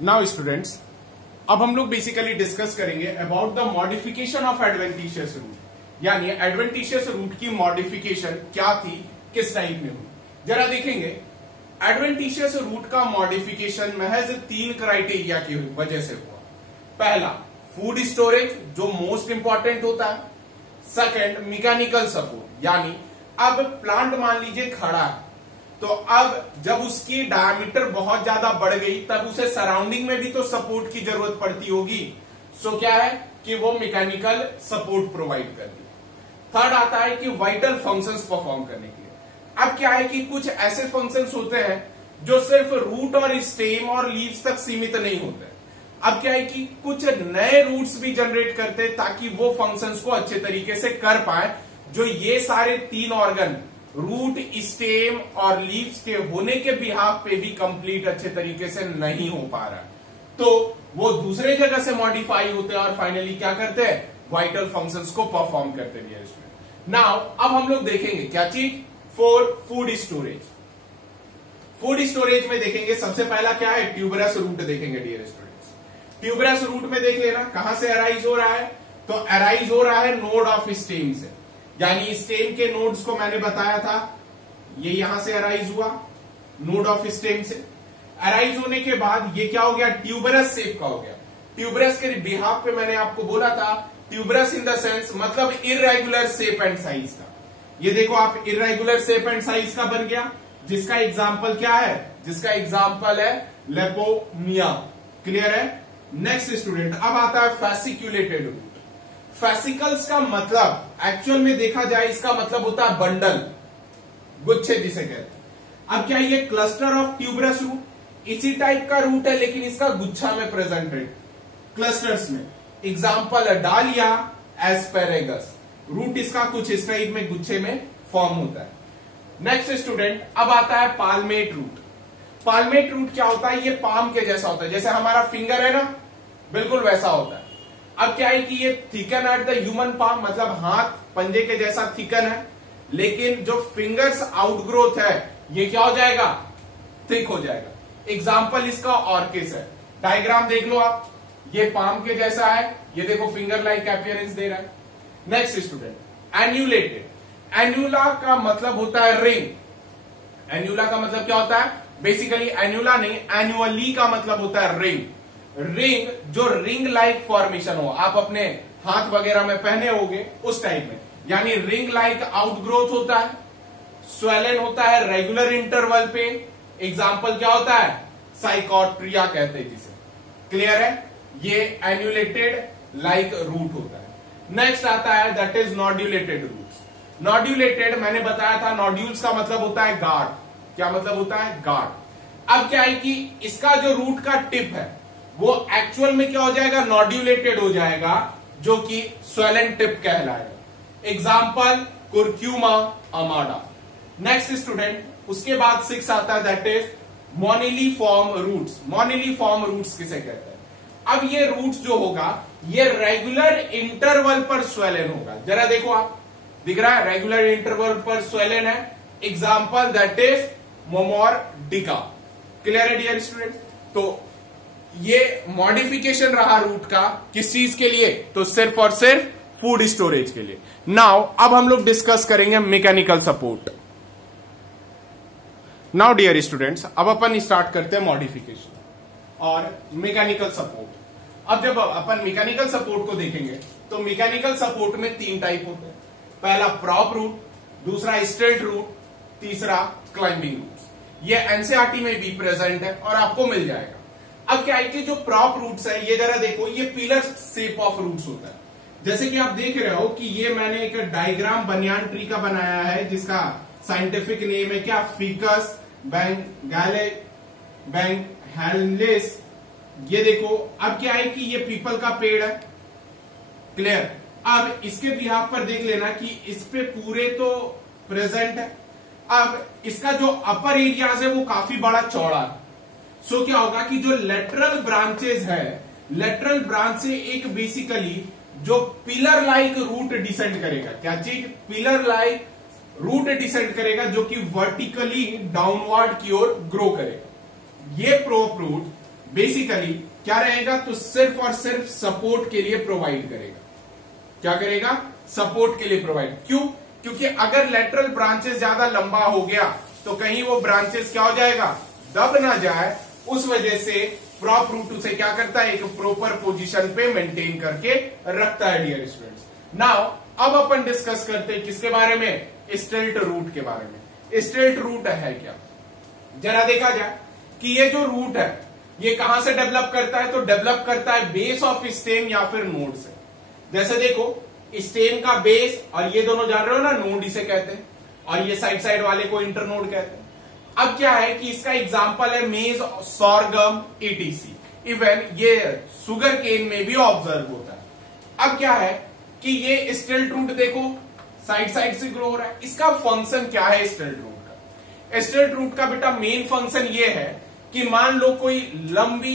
Now students, अब हम लोग बेसिकली डिस्कस करेंगे about the modification of adventitious root, यानी एडवेंटिशियस रूट की मॉडिफिकेशन क्या थी, किस टाइप में हुई। जरा देखेंगे, एडवेंटिशियस रूट का मॉडिफिकेशन महज 3 क्राइटेरिया की वजह से हुआ। पहला, फूड स्टोरेज जो मोस्ट इंपॉर्टेंट होता है। सेकंड, मैकेनिकल सपोर्ट, यानी अब प्लांट मान लीजिए खड़ा है, तो अब जब उसकी डायमीटर बहुत ज्यादा बढ़ गई तब उसे सराउंडिंग में भी तो सपोर्ट की जरूरत पड़ती होगी। सो क्या है कि वो मैकेनिकल सपोर्ट प्रोवाइड कर दी। थर्ड आता है कि वाइटल फंक्शंस परफॉर्म करने के लिए। अब क्या है कि कुछ ऐसे फंक्शंस होते हैं जो सिर्फ रूट और स्टेम और लीव्स तक सीमित नहीं होते। अब क्या है कि कुछ नए रूट्स भी जनरेट करते हैं ताकि वो फंक्शंस को अच्छे तरीके से कर पाए, जो ये सारे 3 ऑर्गन रूट, स्टेम और लीव्स के होने के बिहाफ पे भी कंप्लीट अच्छे तरीके से नहीं हो पा रहा, तो वो दूसरे जगह से मॉडिफाई होते हैं और फाइनली क्या करते हैं, वाइटल फंक्शंस को परफॉर्म करते हैं। नाउ अब हम लोग देखेंगे क्या चीज, फूड स्टोरेज। फूड स्टोरेज में देखेंगे सबसे पहला क्या है, ट्यूबरस रूट देखेंगे डियर स्टूडेंट्स। ट्यूबरस रूट में देख लेना कहां से अराइज हो रहा है, तो अराइज हो रहा है नोड ऑफ स्टेम से, यानी स्टेम के नोड्स को मैंने बताया था, ये यहां से अराइज हुआ नोड ऑफ स्टेम से। अराइज होने के बाद ये क्या हो गया, ट्यूबरस शेप का हो गया। ट्यूबरस के बिहाफ पे मैंने आपको बोला था, ट्यूबरस इन द सेंस मतलब इररेगुलर शेप एंड साइज का। ये देखो आप, इररेगुलर शेप एंड साइज का बन गया, जिसका एग्जाम्पल क्या है, जिसका एग्जाम्पल है लेपोमिया। क्लियर है। नेक्स्ट स्टूडेंट, अब आता है फैसिक्यूलेटेड रूट। फैसिकल्स का मतलब एक्चुअल में देखा जाए इसका मतलब होता है बंडल, गुच्छे जिसे कहते हैं। अब क्या ये क्लस्टर ऑफ ट्यूबरस रूट इसी टाइप का रूट है, लेकिन इसका गुच्छा में प्रेजेंट है क्लस्टर्स में। एग्जाम्पल है डालिया, एस्पेरेगस। रूट इसका कुछ इस टाइप में गुच्छे में फॉर्म होता है। नेक्स्ट स्टूडेंट, अब आता है पाल्मेट रूट। पाल्मेट रूट क्या होता है, ये पाम के जैसा होता है, जैसे हमारा फिंगर है ना, बिल्कुल वैसा होता है। अब क्या है कि ये thicken at the human palm, मतलब हाथ पंजे के जैसा थिकन है, लेकिन जो फिंगर्स आउटग्रोथ है ये क्या हो जाएगा, थिक हो जाएगा। एग्जाम्पल इसका ऑर्किस है। डायग्राम देख लो आप, ये पाम के जैसा है, ये देखो फिंगर लाइक अपीयरेंस दे रहा है। Next student, annulated. एन्यूला का मतलब होता है रिंग। एन्यूला का मतलब क्या होता है, बेसिकली एन्यूला नहीं, एनुअली का मतलब होता है रिंग। रिंग जो रिंग लाइक फॉर्मेशन हो, आप अपने हाथ वगैरह में पहने होंगे उस टाइप में, यानी रिंग लाइक आउटग्रोथ होता है, स्वेलन होता है रेगुलर इंटरवल पे। एग्जाम्पल क्या होता है, साइकोट्रिया कहते हैं जिसे। क्लियर है, ये एन्यूलेटेड लाइक रूट होता है। नेक्स्ट आता है that is nodulated roots. Nodulated मैंने बताया था, नॉड्यूल्स का मतलब होता है गार्ड। क्या मतलब होता है, गार्ड। अब क्या है कि इसका जो रूट का टिप है वो एक्चुअल में क्या हो जाएगा, नॉड्यूलेटेड हो जाएगा, जो कि स्वेलन टिप कहलाएगा। एग्जाम्पल कुर्क्यूमा अमाडा। नेक्स्ट स्टूडेंट, उसके बाद 6 आता है दैट इज मोनिलीफॉर्म रूट्स। मोनिलीफॉर्म रूट्स किसे कहते हैं, अब ये रूट्स जो होगा ये रेगुलर इंटरवल पर स्वेलन होगा। जरा देखो आप, दिख रहा है रेगुलर इंटरवल पर स्वेलन है। Example that is Momordica. Clear है डियर स्टूडेंट। तो ये मॉडिफिकेशन रहा रूट का, किस चीज के लिए, तो सिर्फ और सिर्फ फूड स्टोरेज के लिए। नाउ अब हम लोग डिस्कस करेंगे mechanical support. Now dear students, अब अपन स्टार्ट करते हैं मॉडिफिकेशन और मैकेनिकल सपोर्ट। अब जब अपन मैकेनिकल सपोर्ट को देखेंगे तो मैकेनिकल सपोर्ट में 3 टाइप होते हैं। पहला प्रॉप रूट, दूसरा स्ट्रेट रूट, तीसरा क्लाइंबिंग रूट। ये एनसीईआरटी में भी प्रेजेंट है और आपको मिल जाएगा। अब क्या है कि जो प्रॉप रूट्स है, ये जरा देखो, ये पिलर शेप ऑफ रूट्स होता है। जैसे कि आप देख रहे हो कि ये मैंने एक डायग्राम बनियान ट्री का बनाया है, जिसका साइंटिफिक नेम है क्या, फिकस बैंगहेलेस। ये देखो, अब क्या है कि ये पीपल का पेड़ है। क्लियर। अब इसके बिहाफ पर देख लेना कि इस पे पूरे तो प्रेजेंट है। अब इसका जो अपर एरियाज है वो काफी बड़ा चौड़ा है। सो क्या होगा कि जो लेटरल ब्रांचेस है, लेटरल ब्रांच से एक बेसिकली जो पिलर लाइक रूट डिसेंड करेगा। क्या चीज, पिलर लाइक रूट डिसेंड करेगा, जो कि वर्टिकली डाउनवर्ड की ओर ग्रो करेगा। ये प्रॉप रूट बेसिकली क्या रहेगा, तो सिर्फ और सिर्फ सपोर्ट के लिए प्रोवाइड करेगा। क्या करेगा, सपोर्ट के लिए प्रोवाइड। क्यों, क्योंकि अगर लेटरल ब्रांचेस ज्यादा लंबा हो गया तो कहीं वो ब्रांचेस क्या हो जाएगा, दब ना जाए, उस वजह से प्रॉप रूट उसे क्या करता है, एक प्रॉपर पोजीशन पे मेंटेन करके रखता है डियर स्टूडेंट्स। नाउ अब अपन डिस्कस करते हैं किसके बारे में, स्टिल्ट रूट के बारे में। स्टिल्ट रूट है क्या, जरा देखा जाए कि ये जो रूट है ये कहां से डेवलप करता है, तो डेवलप करता है बेस ऑफ स्टेम या फिर नोड से। जैसे देखो स्टेम का बेस, और ये दोनों जान रहे हो ना, नोड इसे कहते हैं, और ये साइड साइड वाले को इंटरनोड कहते हैं। अब क्या है कि इसका एग्जांपल है मेज, सॉरगम, ईटीसी। इवन ये सुगर केन में भी ऑब्जर्व होता है। अब क्या है कि ये स्टिल्ट रूट देखो साइड साइड से ग्रो हो रहा है। इसका फंक्शन क्या है स्टिल्ट रूट का, स्टिल्ट रूट का बेटा मेन फंक्शन ये है कि मान लो कोई लंबी